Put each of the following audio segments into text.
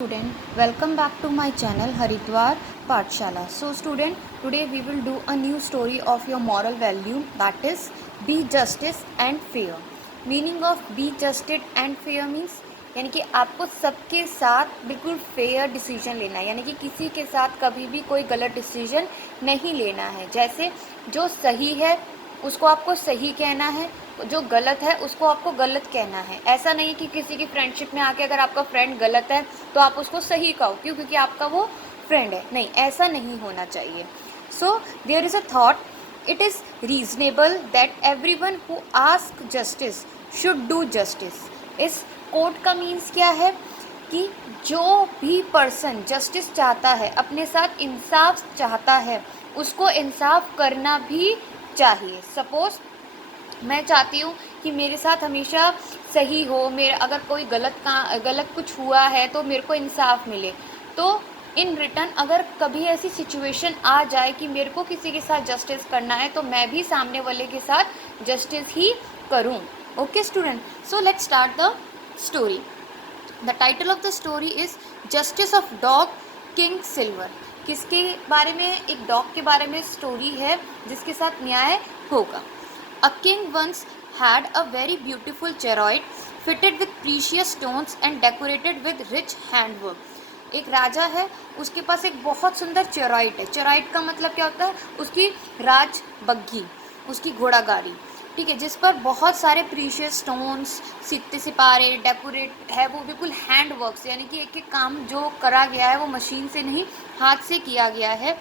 Student, welcome back to my channel Haridwar Pathshala. So student, today we will do a new story of your moral value, that is be justice and fair. Meaning of be justice and fair means यानी कि आपको सबके साथ बिल्कुल fair decision लेना है, यानी कि किसी के साथ कभी भी कोई गलत डिसीजन नहीं लेना है। जैसे जो सही है उसको आपको सही कहना है, जो गलत है उसको आपको गलत कहना है। ऐसा नहीं कि किसी की फ्रेंडशिप में आके अगर आपका फ्रेंड गलत है तो आप उसको सही कहो, क्यों? क्योंकि आपका वो फ्रेंड है। नहीं, ऐसा नहीं होना चाहिए। So there is a thought, it is reasonable that everyone who ask justice should do justice. इस कोट का मीन्स क्या है कि जो भी पर्सन जस्टिस चाहता है, अपने साथ इंसाफ चाहता है, उसको इंसाफ करना भी चाहिए। सपोज मैं चाहती हूँ कि मेरे साथ हमेशा सही हो, मेरा अगर कोई गलत कुछ हुआ है तो मेरे को इंसाफ मिले। तो इन रिटर्न अगर कभी ऐसी सिचुएशन आ जाए कि मेरे को किसी के साथ जस्टिस करना है तो मैं भी सामने वाले के साथ जस्टिस ही करूँ। Okay student, so let's start the story. The title of the story is justice of dog king silver. किसके बारे में? एक डॉग के बारे में स्टोरी है जिसके साथ न्याय होगा। A king once had a very beautiful chariot fitted with precious stones and decorated with rich handwork. एक राजा है, उसके पास एक बहुत सुंदर चेरॉइट है। चेरॉइट का मतलब क्या होता है? उसकी राज बग्घी, उसकी घोड़ा गाड़ी, ठीक है, जिस पर बहुत सारे प्रीशियस स्टोन्स, सित्ते सिपारे डेकोरेट है। वो बिल्कुल हैंड वर्क से, यानी कि एक एक काम जो करा गया है वो मशीन से नहीं, हाथ से किया गया है।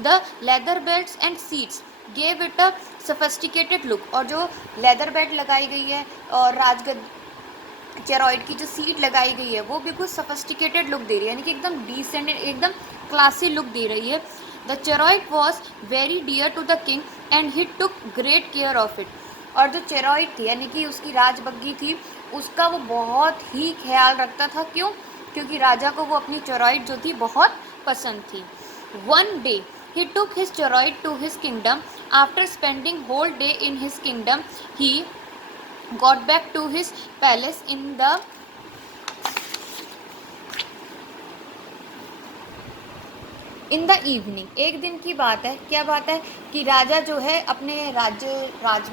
The leather belts and seats gave it a sophisticated look. और जो लेदर बेल्ट लगाई गई है और राजगद्दी चेरॉइड की जो सीट लगाई गई है वो बिल्कुल सोफिस्टिकेटेड लुक दे रही है, यानी कि एकदम डिसेंट, एकदम क्लासी लुक दे रही है। The chariot was very dear to the king and he took great care of it. और जो चेरॉइड थी, यानी कि उसकी राजबग्घी थी, उसका वो बहुत ही ख्याल रखता था। क्यों? क्योंकि राजा को वो अपनी चेरॉइड जो थी बहुत पसंद थी। One day he took his chariot to his kingdom. After spending whole day in his kingdom, he got back to his palace in the evening. एक दिन की बात है। क्या बात है कि राजा जो है अपने राज्य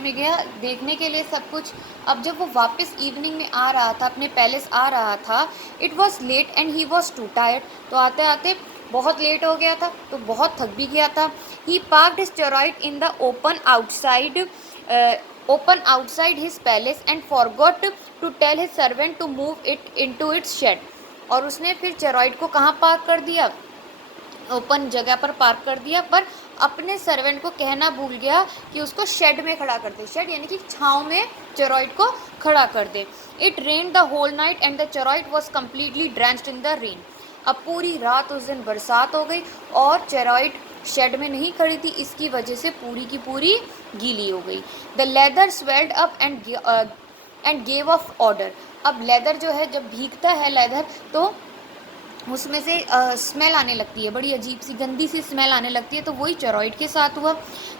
में गया देखने के लिए सब कुछ। अब जब वो वापस इवनिंग में आ रहा था, अपने पैलेस आ रहा था, it was late and he was too tired. तो आते आते बहुत लेट हो गया था, तो बहुत थक भी गया था। He parked his chariot in the open outside his palace and forgot to tell his servant to move it into its shed. और उसने फिर चेरॉइट को कहाँ पार्क कर दिया? ओपन जगह पर पार्क कर दिया, पर अपने सर्वेंट को कहना भूल गया कि उसको शेड में खड़ा कर दे। शेड यानी कि छाँव में चेरॉइट को खड़ा कर दे। It rain the whole night and the chariot was completely drenched in the rain. अब पूरी रात उस दिन बरसात हो गई और चेरॉइट शेड में नहीं खड़ी थी, इसकी वजह से पूरी की पूरी गीली हो गई। The leather swelled up and gave of order. अब लेदर जो है, जब भीगता है लेदर तो उसमें से स्मेल आने लगती है, बड़ी अजीब सी गंदी सी स्मेल आने लगती है। तो वही चेरॉइट के साथ हुआ।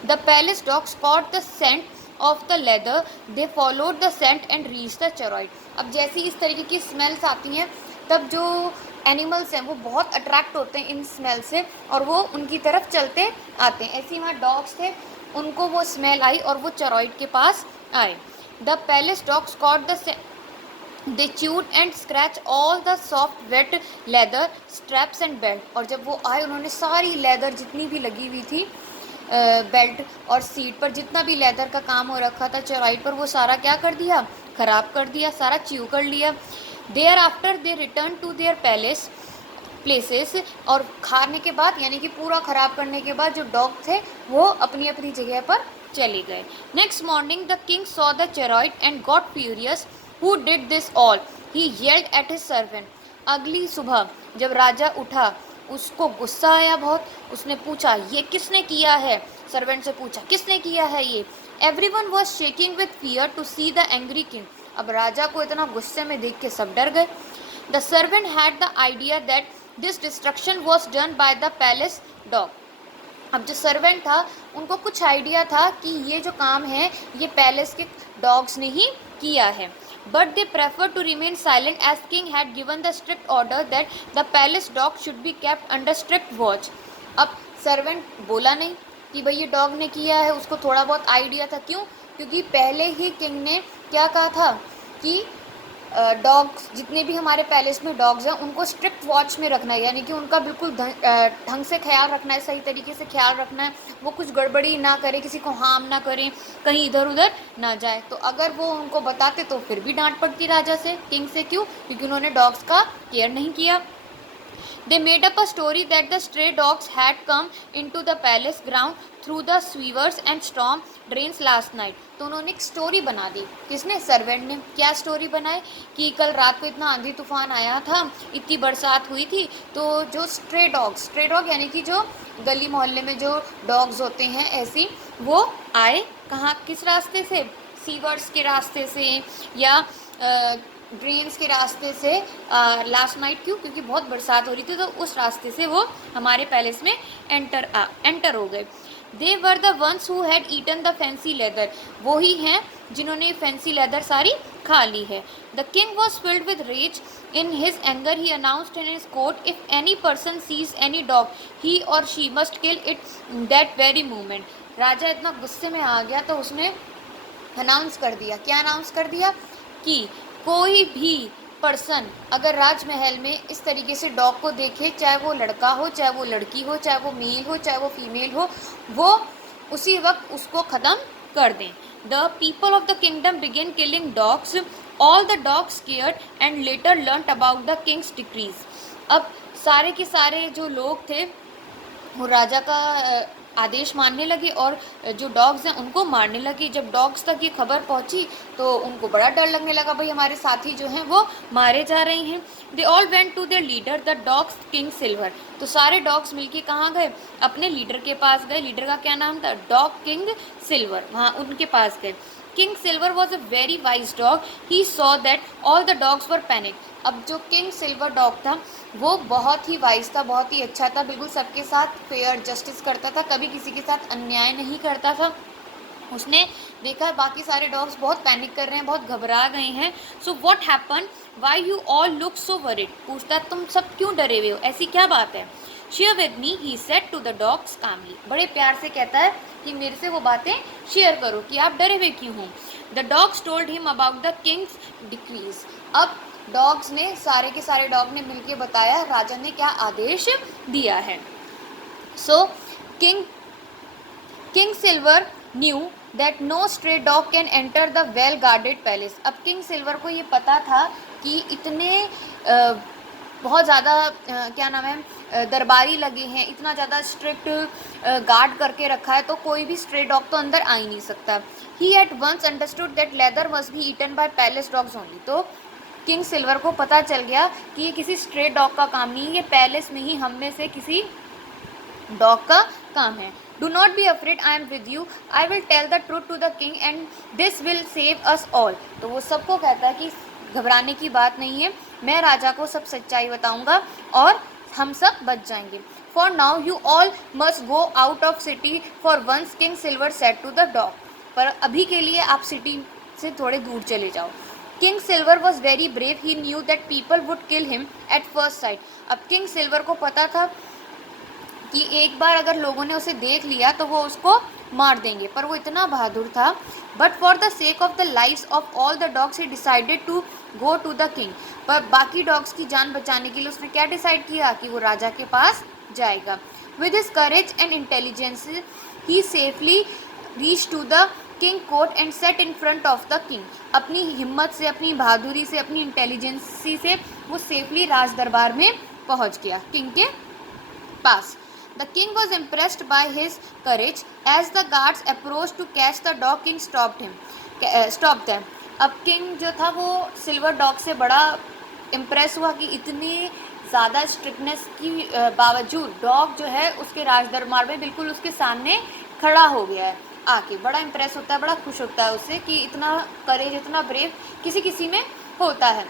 The palace dogs caught the scent of the leather, they followed the scent and reach the chariot. अब जैसी इस तरीके की स्मेल्स आती हैं तब जो एनिमल्स हैं वो बहुत अट्रैक्ट होते हैं इन स्मेल से और वो उनकी तरफ चलते आते हैं। ऐसे ही वहाँ डॉग्स थे, उनको वो स्मेल आई और वो चेरॉइट के पास आए। The palace dogs caught the they chewed and scratch all the soft wet leather straps and belt. और जब वो आए उन्होंने सारी लेदर जितनी भी लगी हुई थी बेल्ट और सीट पर जितना भी लेदर का काम हो रखा था चेरॉइट पर, वो सारा क्या कर दिया? ख़राब कर दिया, सारा च्यू कर लिया। Thereafter they return to their places. और खाने के बाद, यानी कि पूरा ख़राब करने के बाद, जो डॉग थे वो अपनी अपनी जगह पर चले गए। Next morning the king saw the chariot and got furious. Who did this all? He yelled at his servant. अगली सुबह जब राजा उठा उसको गुस्सा आया बहुत। उसने पूछा ये किसने किया है? सर्वेंट से पूछा किसने किया है ये? Everyone was shaking with fear to see the angry king. अब राजा को इतना गुस्से में देख के सब डर गए। The servant had the idea that this destruction was done by the palace dog. अब जो सर्वेंट था उनको कुछ आइडिया था कि ये जो काम है ये पैलेस के डॉग्स ने ही किया है। but they preferred to remain silent as king had given the strict order that the palace dog should be kept under strict watch. अब सर्वेंट बोला नहीं कि भाई ये डॉग ने किया है, उसको थोड़ा बहुत आइडिया था। क्यों? क्योंकि पहले ही किंग ने क्या कहा था कि डॉग्स, जितने भी हमारे पैलेस में डॉग्स हैं उनको स्ट्रिक्ट वॉच में रखना है, यानी कि उनका बिल्कुल ढंग से ख्याल रखना है, सही तरीके से ख्याल रखना है, वो कुछ गड़बड़ी ना करे, किसी को हार्म ना करें, कहीं इधर उधर ना जाए। तो अगर वो उनको बताते तो फिर भी डांट पड़ती राजा से, किंग से। क्यों? क्योंकि उन्होंने डॉग्स का केयर नहीं किया। They made up a story that the stray dogs had come into the palace ground through the sewers and storm drains last night. तो उन्होंने एक स्टोरी बना दी। किसने? सर्वेंट ने। क्या स्टोरी बनाई? कि कल रात को इतना आंधी तूफान आया था, इतनी बरसात हुई थी, तो जो स्ट्रे डॉग यानी कि जो गली मोहल्ले में जो डॉग्स होते हैं ऐसी, वो आए कहाँ, किस रास्ते से? सीवर्स के रास्ते से या ड्रेन्स के रास्ते से लास्ट नाइट। क्यों? क्योंकि बहुत बरसात हो रही थी, तो उस रास्ते से वो हमारे पैलेस में एंटर हो गए। They were the ones who had eaten the fancy leather, वो ही हैं जिन्होंने फैंसी लेदर सारी खा ली है। The king was filled with rage in his anger, he announced in his court, if any person sees any dog he or she must kill it that very moment. राजा इतना गुस्से में आ गया तो उसने अनाउंस कर दिया। क्या अनाउंस कर दिया? कि कोई भी पर्सन अगर राजमहल में इस तरीके से डॉग को देखे, चाहे वो लड़का हो, चाहे वो लड़की हो, चाहे वो मेल हो, चाहे वो फीमेल हो, वो उसी वक्त उसको ख़त्म कर दें। The people of the kingdom began killing dogs, all the dogs scared and later learned about the king's decrees. अब सारे के सारे जो लोग थे वो राजा का आदेश मानने लगे और जो डॉग्स हैं उनको मारने लगे। जब डॉग्स तक ये खबर पहुंची तो उनको बड़ा डर लगने लगा, भाई हमारे साथी जो हैं वो मारे जा रहे हैं। They all went to their leader the dogs king Silver. तो सारे डॉग्स मिलके कहाँ गए? अपने लीडर के पास गए। लीडर का क्या नाम था? Dog king silver. वहाँ उनके पास गए। King silver was a very wise dog, he saw that all the dogs were panic. अब जो किंग सिल्वर डॉग था वो बहुत ही वाइज था, बहुत ही अच्छा था, बिल्कुल सबके साथ फेयर जस्टिस करता था, कभी किसी के साथ अन्याय नहीं करता था। उसने देखा बाकी सारे डॉग्स बहुत पैनिक कर रहे हैं, बहुत घबरा गए हैं। So what happen, why you all look so worried. पूछता तुम सब क्यों डरे हुए हो, ऐसी क्या बात है? Share with me, he said to the dogs calmly. बड़े प्यार से कहता है कि मेरे से वो बातें शेयर करो कि आप डरे हुए क्यों हो। The dogs told him about the king's decrees. अब डॉग्स ने, सारे के सारे डॉग ने मिलकर बताया राजा ने क्या आदेश दिया है। So king Silver knew that no stray dog can enter the well guarded palace. अब किंग सिल्वर को ये पता था कि इतने बहुत ज़्यादा क्या नाम है, दरबारी लगे हैं, इतना ज़्यादा स्ट्रिक्ट गार्ड करके रखा है, तो कोई भी स्ट्रे डॉग तो अंदर आ ही नहीं सकता। He at once understood that leather must be eaten by palace dogs only. तो किंग सिल्वर को पता चल गया कि ये किसी स्ट्रे डॉग का काम नहीं है, ये पैलेस में ही हम में से किसी डॉग का काम है। Do not be afraid, I am with you, I will tell the truth to the king and this will save us all. तो वो सबको कहता है कि घबराने की बात नहीं है, मैं राजा को सब सच्चाई बताऊंगा और हम सब बच जाएंगे। For now you all must go out of city for once, king Silver said to the dog. पर अभी के लिए आप सिटी से थोड़े दूर चले जाओ। King silver was very brave, he knew that people would kill him at first sight. अब किंग सिल्वर को पता था कि एक बार अगर लोगों ने उसे देख लिया तो वो उसको मार देंगे, पर वो इतना बहादुर था। But for the sake of the lives of all the dogs he decided to go to the king. पर बाकी डॉग्स की जान बचाने के लिए उसने क्या डिसाइड किया कि वो राजा के पास जाएगा। With his courage and intelligence he safely reach to the king court and set in front of the king. अपनी हिम्मत से, अपनी बहादुरी से, अपनी इंटेलिजेंसी से वो सेफली राज दरबार में पहुंच गया, किंग के पास। The king was impressed by his courage. As the guards approached to catch the dog, king stopped them. अब किंग जो था वो सिल्वर डॉग से बड़ा इम्प्रेस हुआ कि इतनी ज़्यादा स्ट्रिक्टनेस की बावजूद डॉग जो है उसके राज दरबार में बिल्कुल उसके सामने खड़ा हो गया है। आके बड़ा इम्प्रेस होता है, बड़ा खुश होता है उससे कि इतना करेज, इतना ब्रेव किसी किसी में होता है।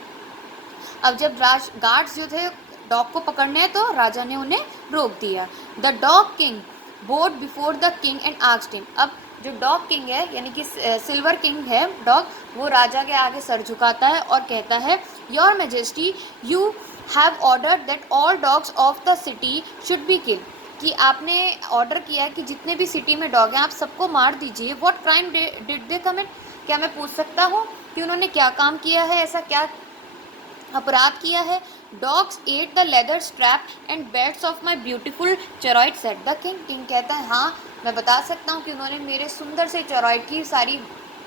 अब जब गार्ड्स जो थे डॉग को पकड़ने तो राजा ने उन्हें रोक दिया। The dog king board before the king and asked him. अब जो डॉग किंग है यानी कि सिल्वर किंग है डॉग, वो राजा के आगे सर झुकाता है और कहता है, your majesty, you have order that all dogs of the city should be killed, कि आपने ऑर्डर किया है कि जितने भी सिटी में डॉग हैं आप सबको मार दीजिए। What crime did they commit, क्या मैं पूछ सकता हूँ कि उन्होंने क्या काम किया है, ऐसा क्या अपराध किया है। Dogs ate the leather strap and belts of my beautiful chariot said the king. King कहता है, हाँ मैं बता सकता हूँ कि उन्होंने मेरे सुंदर से चेरॉइड की सारी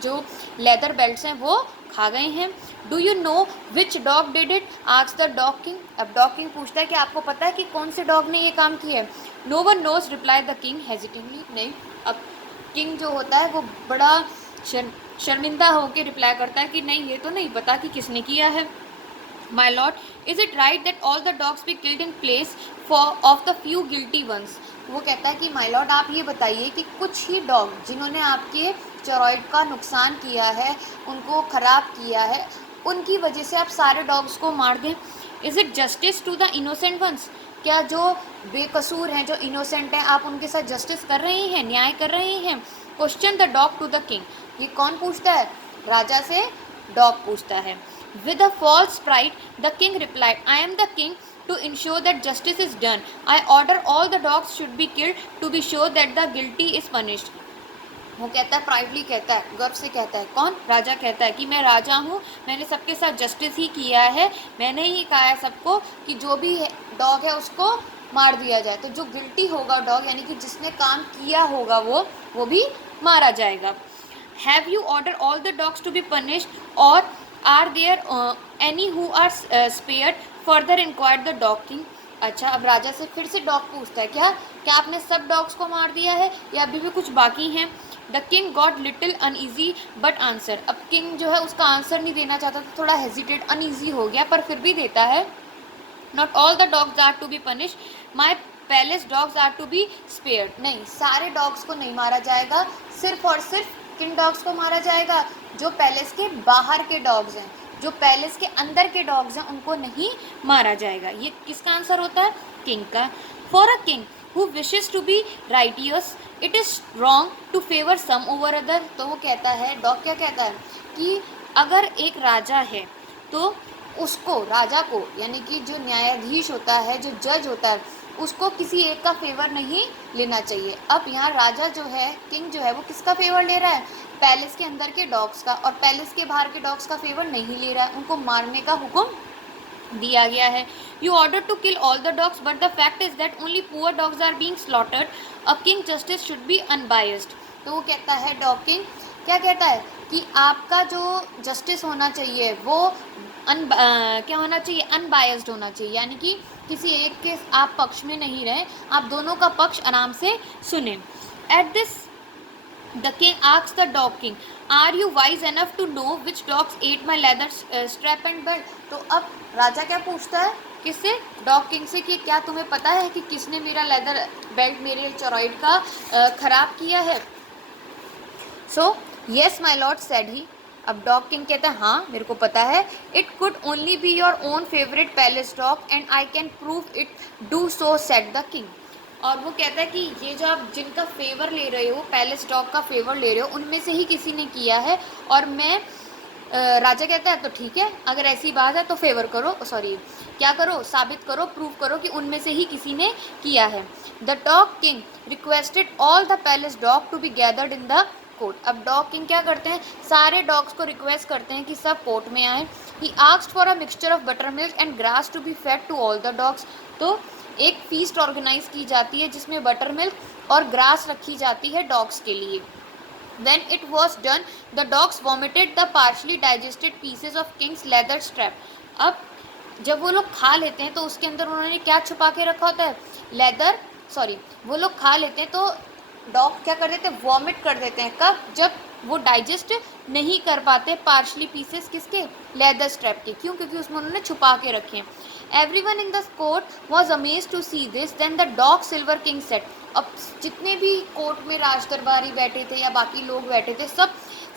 जो लेदर बेल्ट्स हैं वो खा गए हैं। Do you know which dog did it, asked the dog king. अब डॉग किंग पूछता है कि आपको पता है कि कौन से डॉग ने ये काम किया है। No one knows, reply the king hesitantly. नहीं, अब किंग जो होता है वो बड़ा शर्मिंदा होकर रिप्लाई करता है कि नहीं, ये तो नहीं पता कि किसने किया है। My lord, is it right that all the dogs be killed in place of the few guilty ones? वो कहता है कि माय लॉर्ड, आप ये बताइए कि कुछ ही डॉग जिन्होंने आपके चेरॉइड का नुकसान किया है, उनको ख़राब किया है, उनकी वजह से आप सारे डॉग्स को मार दें। Is it justice to the innocent ones, क्या जो बेकसूर हैं, जो इनोसेंट हैं, आप उनके साथ जस्टिस कर रहे हैं, न्याय कर रहे हैं। Question the dog to the king, ये कौन पूछता है, राजा से डॉग पूछता है। With a false pride, the king replied, I am the king to ensure that justice is done. I order all the dogs should be killed to be sure that the guilty is punished. वो कहता है, प्राइडली कहता है, गर्व से कहता है, कौन, राजा कहता है कि मैं राजा हूँ, मैंने सबके साथ जस्टिस ही किया है, मैंने ही कहा है सबको कि जो भी डॉग है उसको मार दिया जाए। तो जो गिल्टी होगा डॉग यानी कि जिसने काम किया होगा वो भी मारा जाएगा। Have you order all the dogs to be punished or are there any who are spared, further inquired the dog king. अच्छा, अब राजा से फिर से डॉग पूछता है, क्या आपने सब डॉग्स को मार दिया है या अभी भी कुछ बाकी हैं। The king got little uneasy but answer, अब किंग जो है उसका आंसर नहीं देना चाहता, तो थोड़ा हेजिटेट, अनईजी हो गया, पर फिर भी देता है। Not all the dogs are to be punish, my palace dogs are to be spared. नहीं, सारे डॉग्स को नहीं मारा जाएगा, सिर्फ और सिर्फ किन डॉग्स को मारा जाएगा, जो पैलेस के बाहर के डॉग्स हैं, जो पैलेस के अंदर के डॉग्स हैं उनको नहीं मारा जाएगा। ये किसका आंसर होता है, किंग का। For a king who wishes to be righteous it is wrong to favour some over other. तो वो कहता है, डॉग क्या कहता है कि अगर एक राजा है तो उसको, राजा को यानी कि जो न्यायाधीश होता है, जो जज होता है, उसको किसी एक का फेवर नहीं लेना चाहिए। अब यहाँ राजा जो है, किंग जो है, वो किसका फेवर ले रहा है, पैलेस के अंदर के डॉग्स का, और पैलेस के बाहर के डॉग्स का फेवर नहीं ले रहा है, उनको मारने का हुक्म दिया गया है। You order to kill all the dogs but the fact is that only poor dogs are being slaughtered, a king justice should be unbiased. तो वो कहता है, डॉग किंग क्या कहता है कि आपका जो जस्टिस होना चाहिए वो क्या होना चाहिए, अनबायस्ड होना चाहिए, यानी कि किसी एक के आप पक्ष में नहीं रहे, आप दोनों का पक्ष आराम से सुने। At this the king asks the dog king, are you wise enough to know which dogs ate my leather strap and belt. तो अब राजा क्या पूछता है, किससे, डॉग किंग से, कि क्या तुम्हें पता है कि किसने मेरा लेदर बेल्ट, मेरे चेरॉइड का ख़राब किया है। So yes my lord said he. अब डॉग किंग कहता है, हाँ मेरे को पता है। It could only be your own favourite palace dog and I can prove it, do so said the king. और वो कहता है कि ये जो आप जिनका फेवर ले रहे हो, पैलेस डॉग का फेवर ले रहे हो, उनमें से ही किसी ने किया है, और मैं राजा कहता है तो ठीक है, अगर ऐसी बात है तो फेवर करो, सॉरी क्या करो, साबित करो, प्रूव करो कि उनमें से ही किसी ने किया है। The dog king requested all the palace dog to be gathered in the court. अब डॉग किंग क्या करते हैं, सारे डॉग्स को रिक्वेस्ट करते हैं कि सब कोर्ट में आए। He asked for a mixture of butter milk and grass to be fed to all the dogs. तो एक फीस्ट ऑर्गेनाइज की जाती है जिसमें बटर मिल्क और ग्रास रखी जाती है डॉग्स के लिए। When it was done, the dogs vomited the partially digested pieces of king's leather strap. अब जब वो लोग खा लेते हैं तो उसके अंदर उन्होंने क्या छुपा के रखा होता है, वो लोग खा लेते हैं तो डॉग क्या कर देते हैं, वॉमिट कर देते हैं। कब, जब वो डाइजेस्ट नहीं कर पाते पार्शली पीसेस किसके, लेदर स्ट्रैप के। क्यों, क्योंकि उसमें उन्होंने छुपा के रखे हैं। Everyone in the court was amazed to see this, then the dog silver king said. अब जितने भी कोर्ट में राज दरबारी बैठे थे या बाकी लोग बैठे थे, सब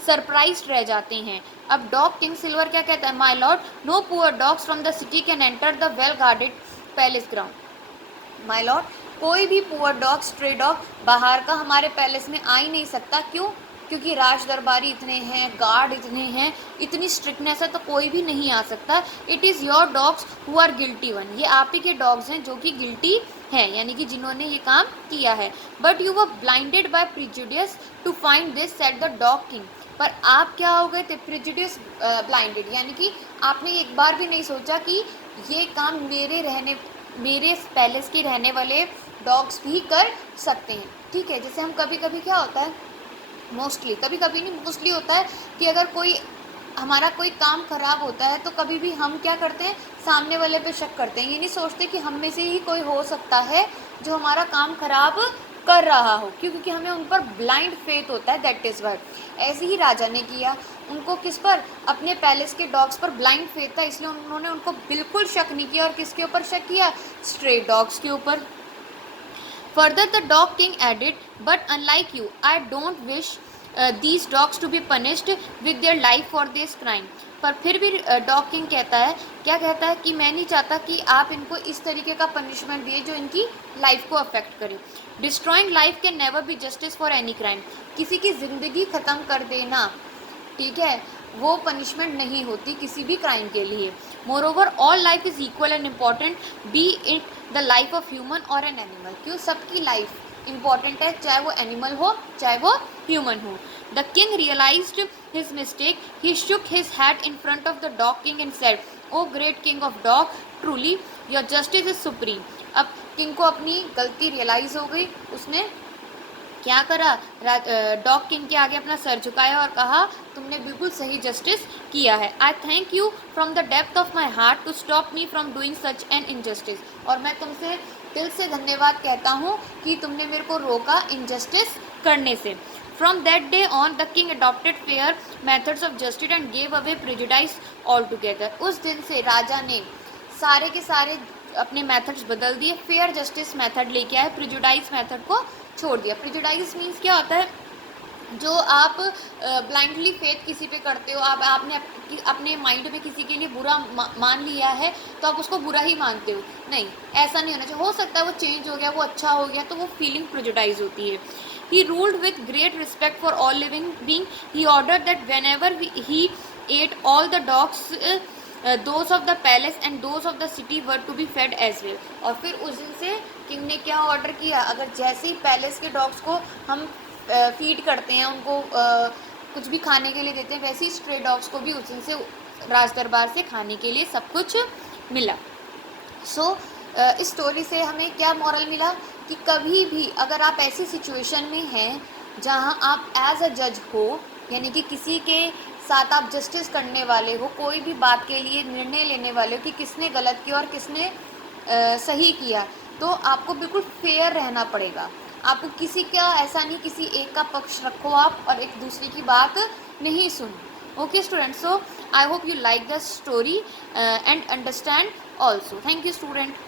सरप्राइज रह जाते हैं। अब डॉग किंग सिल्वर क्या कहता है, my lord, no poor dogs from the city can enter the well guarded palace ground. My lord, कोई भी पुअर डॉग, स्ट्रे डॉग बाहर का हमारे पैलेस में आ ही नहीं सकता। क्यों? क्योंकि राज दरबारी इतने हैं, गार्ड इतने हैं, इतनी स्ट्रिक्टनेस है, तो कोई भी नहीं आ सकता। It is your dogs who are guilty one, ये आप ही के डॉग्स हैं जो कि गिल्टी हैं, यानी कि जिन्होंने ये काम किया है। But you were blinded by prejudice to find this, said the dog king. पर आप क्या हो गए थे? प्रिजुडियस ब्लाइंडेड, यानी कि आपने एक बार भी नहीं सोचा कि ये काम मेरे पैलेस के रहने वाले डॉग्स भी कर सकते हैं। ठीक है, जैसे हम कभी कभी क्या होता है, मोस्टली, कभी कभी नहीं मोस्टली होता है कि अगर हमारा कोई काम ख़राब होता है तो कभी भी हम क्या करते हैं, सामने वाले पे शक करते हैं। ये नहीं सोचते कि हम में से ही कोई हो सकता है जो हमारा काम ख़राब कर रहा हो। क्यों? क्योंकि हमें उन पर ब्लाइंड फेथ होता है, दैट इज़ वाई। ऐसे ही राजा ने किया। उनको किस पर? अपने पैलेस के डॉग्स पर ब्लाइंड फेथ था, इसलिए उन्होंने उनको बिल्कुल शक नहीं किया। और किसके ऊपर शक किया? स्ट्रे डॉग्स के ऊपर। Further, the dog king added, "But unlike you, I don't wish these dogs to be punished with their life for this crime." पर फिर भी डॉग किंग कहता है, क्या कहता है कि मैं नहीं चाहता कि आप इनको इस तरीके का पनिशमेंट दिए जो इनकी लाइफ को अफेक्ट करे। Destroying life can never be justice for any crime. किसी की ज़िंदगी ख़त्म कर देना, ठीक है, वो पनिशमेंट नहीं होती किसी भी क्राइम के लिए। More over, all life is equal and important, B it the life of human और एन एनिमल। क्यों? सबकी लाइफ इम्पॉर्टेंट है, चाहे वो एनिमल हो चाहे वो ह्यूमन हो। The king realised his mistake, he shook his head in front of the dog king and said, oh great king of dog, truly your justice is supreme. अब king को अपनी गलती रियलाइज़ हो गई। उसने क्या करा? डॉग किंग के आगे अपना सर झुकाया और कहा, तुमने बिल्कुल सही जस्टिस किया है। I thank you from the depth of my heart to stop me from doing such an injustice. और मैं तुमसे दिल से धन्यवाद कहता हूँ कि तुमने मेरे को रोका इनजस्टिस करने से। From that day on the king adopted fair methods of justice and gave away prejudice all together. उस दिन से राजा ने सारे के सारे अपने मेथड्स बदल दिए, फेयर जस्टिस मेथड लेके आए, प्रिजुडाइज मेथड को छोड़ दिया। प्रिजुडाइज मीन्स क्या होता है? जो आप ब्लाइंडली फेथ किसी पे करते हो, आपने अपने माइंड में किसी के लिए बुरा मान लिया है तो आप उसको बुरा ही मानते हो। नहीं, ऐसा नहीं होना चाहिए। हो सकता है वो चेंज हो गया, वो अच्छा हो गया, तो वो फीलिंग प्रिजुडाइज होती है। He ruled with great respect for all living being. He ordered that whenever he ate, all the dogs, those of the palace and those of the city were to be fed as well. और फिर उस दिन से king ने क्या order किया? अगर जैसे ही पैलेस के डॉग्स को हम फीड करते हैं, उनको कुछ भी खाने के लिए देते हैं, वैसे ही स्ट्रे डॉग्स को भी उस दिन से राज दरबार से खाने के लिए सब कुछ मिला। सो इस स्टोरी से हमें क्या मॉरल मिला कि कभी भी अगर आप ऐसी सिचुएशन में हैं जहां आप एज अ जज हो, यानी कि किसी के साथ आप जस्टिस करने वाले हो, कोई भी बात के लिए निर्णय लेने वाले हो कि किसने गलत किया और किसने सही किया, तो आपको बिल्कुल फेयर रहना पड़ेगा। आपको किसी का ऐसा नहीं, किसी एक का पक्ष रखो आप और एक दूसरे की बात नहीं सुनो। Okay student, so I hope you like the story and understand also. Thank you student.